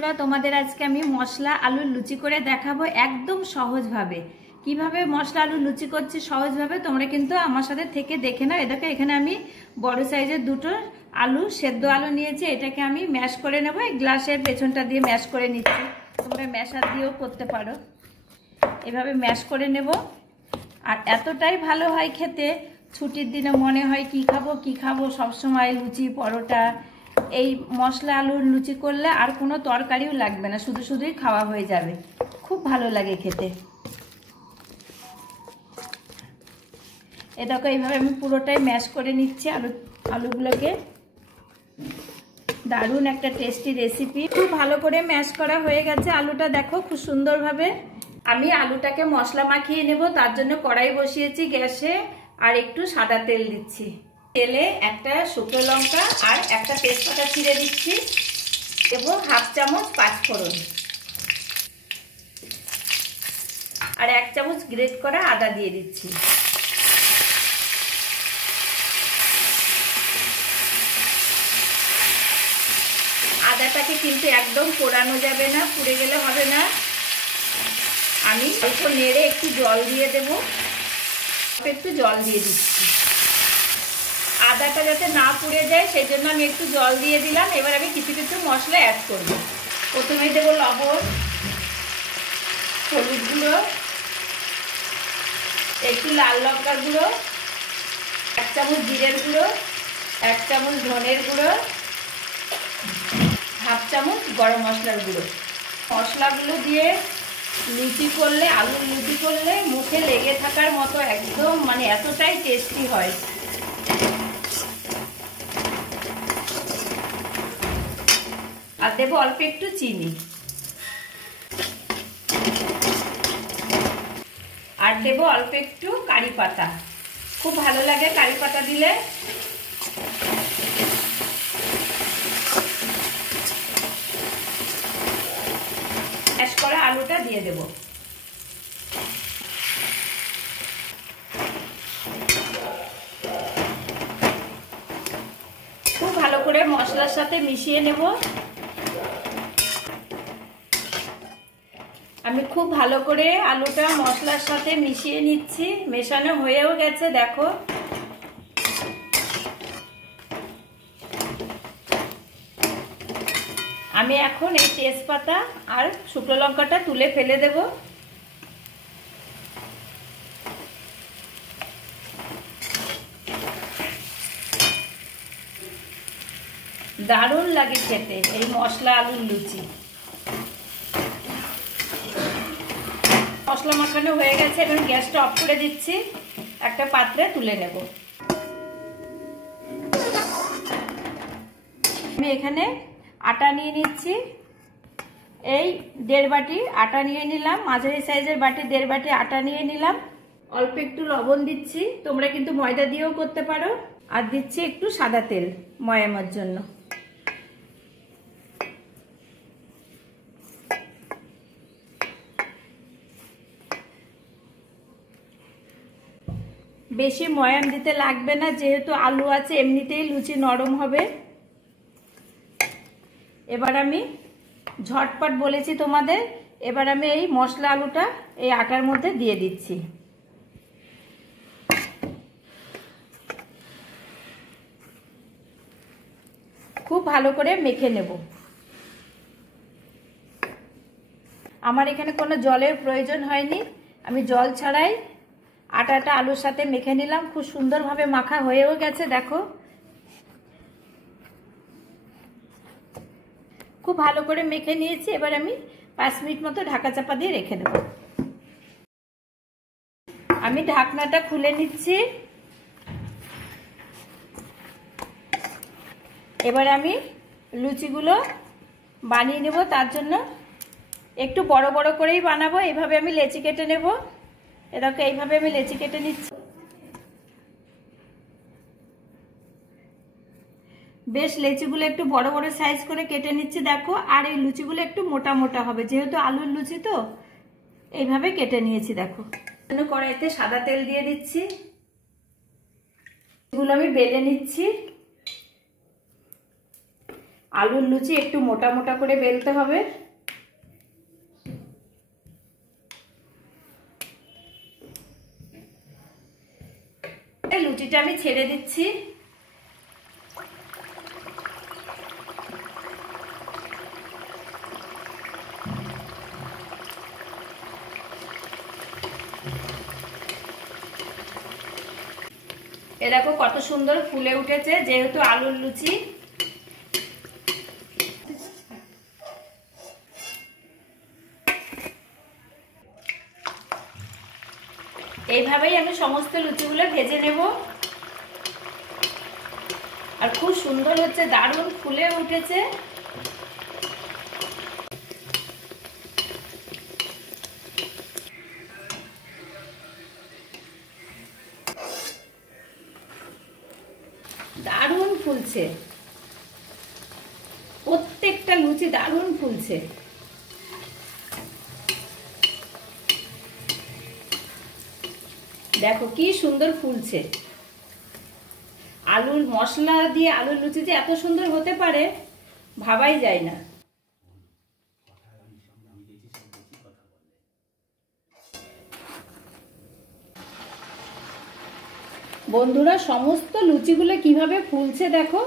বন্ধুরা, তোমাদের আজকে আমি মশলা আলুর লুচি করে দেখাবো একদম সহজভাবে। কিভাবে মশলা আলুর লুচি করছি সহজভাবে তোমরা কিন্তু আমার সাথে থেকে দেখে নাও। এটাকে এখানে আমি বড় সাইজের দুটো আলু, সেদ্ধ আলু নিয়েছি। এটাকে আমি ম্যাশ করে নেব। এই গ্লাসের পেছনটা দিয়ে ম্যাশ করে নিচ্ছি। তোমরা ম্যাশার দিয়েও করতে পারো। এভাবে ম্যাশ করে নেব। আর এতটাই ভালো হয় খেতে, ছুটির দিনে মনে হয় কি খাবো সবসময় লুচি পরোটা। এই মশলা আলুর লুচি করলে আর কোনো তরকারিও লাগবে না, শুধু শুধুই খাওয়া হয়ে যাবে। খুব ভালো লাগে খেতে। এটাকে এইভাবে আমি পুরোটাই ম্যাশ করে নিচ্ছি আলুগুলোকে। দারুণ একটা টেস্টি রেসিপি। খুব ভালো করে ম্যাশ করা হয়ে গেছে আলুটা, দেখো খুব সুন্দরভাবে। আমি আলুটাকে মশলা মাখিয়ে নেব, তার জন্য কড়াই বসিয়েছি গ্যাসে। আর একটু সাদা তেল দিচ্ছি। তেলে একটা শুকনো লঙ্কা আর একটা তেজপাতা ছিঁড়ে দিচ্ছি এবং হাফ চামচ পাঁচফোড়ন আর 1 চামচ গ্রেট করা আদা দিয়ে দিচ্ছি। আদাটাকে কিন্তু একদম পোড়ানো যাবে না, পুড়ে গেলে হবে না। আমি অল্প নেড়ে একটু জল দিয়ে দেব। একটু জল দিয়ে দিচ্ছি। আদাটা যাতে না পুড়ে যায় সেই জন্য আমি একটু জল দিয়ে দিলাম। এবার আমি কিছু কিছু মশলা অ্যাড করব। প্রথমেই দেবো লবণ, হলুদ গুঁড়ো, একটু লাল লঙ্কার গুঁড়ো, 1 চামচ জিরের গুঁড়ো, 1 চামচ ধনের গুঁড়ো, হাফ চামচ গরম মশলার গুঁড়ো। মশলাগুলো দিয়ে লুচি করলে, আলুর লুচি করলে মুখে লেগে থাকার মতো একদম এতটাই টেস্টি হয়। আর দেবো অল্প একটু চিনি। আর দেবো অল্প একটু কারি পাতা। খুব ভালো লাগে কারি পাতা দিলে। ম্যাশ করা আলুটা দিয়ে দেব। খুব ভালো করে মশলার সাথে মিশিয়ে নেব। আমি খুব ভালো করে আলুটা মশলার সাথে মিশিয়ে নিচ্ছি। মেশানো হয়েও গেছে, দেখো। আমি এখন এই তেজপাতা আর শুকনো লঙ্কাটা তুলে ফেলে দেব। দারুণ লাগে খেতে এই মশলা আলুর লুচি। মশলা মাখানো হয়ে গেছে, এখন গ্যাসটা অফ করে দিচ্ছি। একটা পাত্রে তুলে নেব। আমি এখানে আটা নিয়ে নিচ্ছি। এই 1.5 বাটি আটা নিয়ে নিলাম। মাঝারি সাইজের বাটি 1.5 বাটি আটা নিয়ে নিলাম। অল্প একটু লবণ দিচ্ছি। তোমরা কিন্তু ময়দা দিয়েও করতে পারো। আর দিচ্ছি একটু সাদা তেল ময়ামের জন্য। বেশি ময়াম দিতে লাগবে না, যেহেতু আলু আছে, এমনিতেই লুচি নরম হবে। এবার আমি ঝটপট বলেছি তোমাদের। এবার আমি এই মশলা আলুটা এই আটার মধ্যে দিয়ে দিচ্ছি। খুব ভালো করে মেখে নেব। আমার এখানে কোনো জলের প্রয়োজন হয়নি। আমি জল ছাড়াই আটাটা আলুর সাথে মেখে নিলাম। খুব সুন্দরভাবে মাখা হয়েও গেছে, দেখো। খুব ভালো করে মেখে নিয়েছি। এবার আমি 5 মিনিট মতো ঢাকা চাপা দিয়ে রেখে দেব। আমি ঢাকনাটা খুলে নিচ্ছি। এবার আমি লুচিগুলো বানিয়ে নেব। তার জন্য একটু বড় বড় করেই বানাবো। এইভাবে আমি লেচি কেটে নেব। এটাকে এইভাবে আমি লেচি কেটে নিচ্ছি। বেশ লেচিগুলো একটু বড় বড় সাইজ করে কেটে নিচ্ছি, দেখো। আর এই লুচিগুলো একটু মোটা মোটা হবে, যেহেতু আলুর লুচি তো। এইভাবে কেটে নিয়েছি, দেখো। কড়াইতে সাদা তেল দিয়ে দিচ্ছি। এগুলো আমি বেলে নিচ্ছি। আলুর লুচি একটু মোটা মোটা করে বেলতে হবে। লুচিটা আমি ছেড়ে দিচ্ছি। এ দেখো কত সুন্দর ফুলে উঠেছে, যেহেতু আলুর লুচি। এইভাবেই আমি সমস্ত লুচিগুলো ভেজে নেব। আর খুব সুন্দর হচ্ছে, দারুণ ফুলে উঠেছে। দারুণ ফুলছে, প্রত্যেকটা লুচি দারুণ ফুলছে। দেখো কি সুন্দর ফুলছে। আলুর মশলা দিয়ে আলুর লুচি যে এত সুন্দর হতে পারে ভাবাই যায় না। বন্ধুরা, সমস্ত লুচিগুলো কিভাবে ফুলছে দেখো।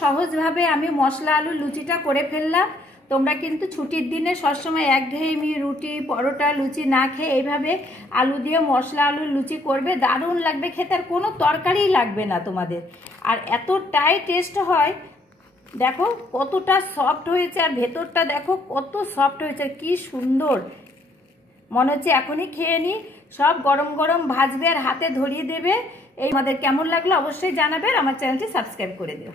সহজভাবে আমি মশলা আলুর লুচিটা করে ফেললাম। তোমরা কিন্তু ছুটির দিনে সবসময় একঘেয়েমি রুটি পরোটা লুচি না খেয়ে এইভাবে আলু দিয়ে মশলা আলুর লুচি করবে, দারুণ লাগবে খেতে। আর কোনো তরকারিই লাগবে না তোমাদের, আর এতটাই টেস্ট হয়। দেখো কতটা সফট হয়েছে, আর ভেতরটা দেখো কত সফট হয়েছে, কি সুন্দর। মনে হচ্ছে এখনই খেয়ে নি। সব গরম গরম ভাজবে আর হাতে ধরিয়ে দেবে। এই আমাদের কেমন লাগলো অবশ্যই জানাবে, আমার চ্যানেলটি সাবস্ক্রাইব করে দিও।